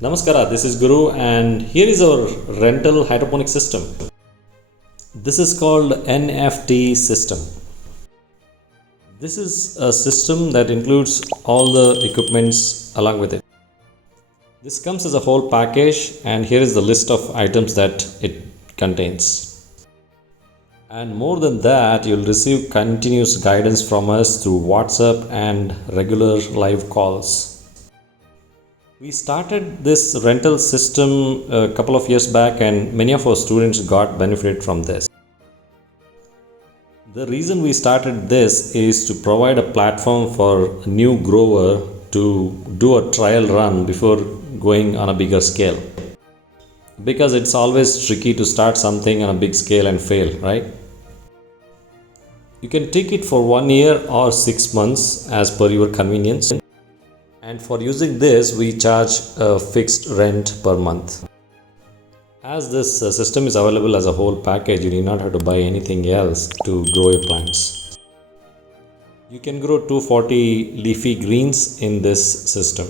Namaskara, this is Guru, and here is our rental hydroponic system. This is called NFT system. This is a system that includes all the equipments along with it. This comes as a whole package, and here is the list of items that it contains. And more than that, you'll receive continuous guidance from us through WhatsApp and regular live calls. We started this rental system a couple of years back, and many of our students got benefited from this. The reason we started this is to provide a platform for a new grower to do a trial run before going on a bigger scale. Because it's always tricky to start something on a big scale and fail, right? You can take it for 1 year or 6 months as per your convenience. And for using this, we charge a fixed rent per month. As this system is available as a whole package, you need not have to buy anything else to grow your plants. You can grow 240 leafy greens in this system.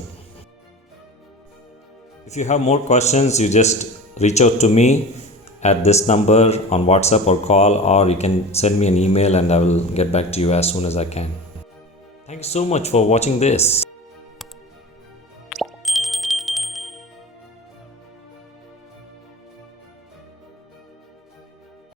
If you have more questions, you just reach out to me at this number on WhatsApp or call, or you can send me an email and I will get back to you as soon as I can. Thank you so much for watching this.